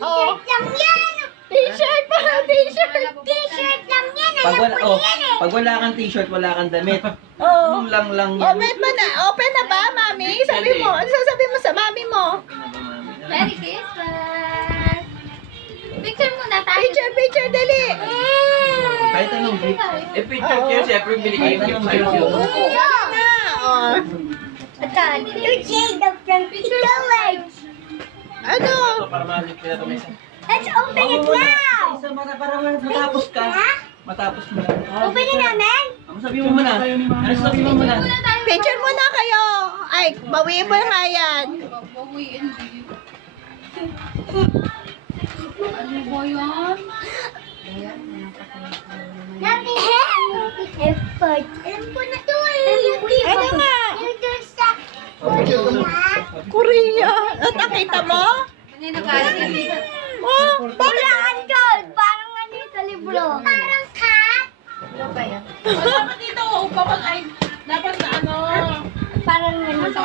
Oh. Lang yan! T-shirt pa! T-shirt! T-shirt lang yan! Pag Alam wala, ko yan eh! pag wala kang t-shirt, wala kang damit. Oh. Yung lang yan. Open mo na. Open na ba, mami? Sabi mo. Ano sasabihin mo sa mami mo? Merry Christmas! Picture muna tayo. Picture, picture, dali. Kahit anong gift. Eh, picture kayo, siyempre binigay yung gift sa'yo. Yan na. Oh. Atan, yung shade of the village! Ano? Para malit kaya ito may isa. Let's open it now! Isa para matapos ka. Matapos mo lang. Open it namin? Ano sabihin mo muna? Ano sabihin mo muna? Picture muna kayo. Ay, bawiin mo nga yan. Bawiin din. Ano ba yan? Namin effort. Alam ko na to eh. Ano nga? Yung doon sa Korea. Korea. At nakita mo? Ano yung nagalit yan dito? Oh, Parang gold. Parang ano yung sa libro. Parang cat. Ano ba yan? dapat dito. Dapat na ano. Parang ano sa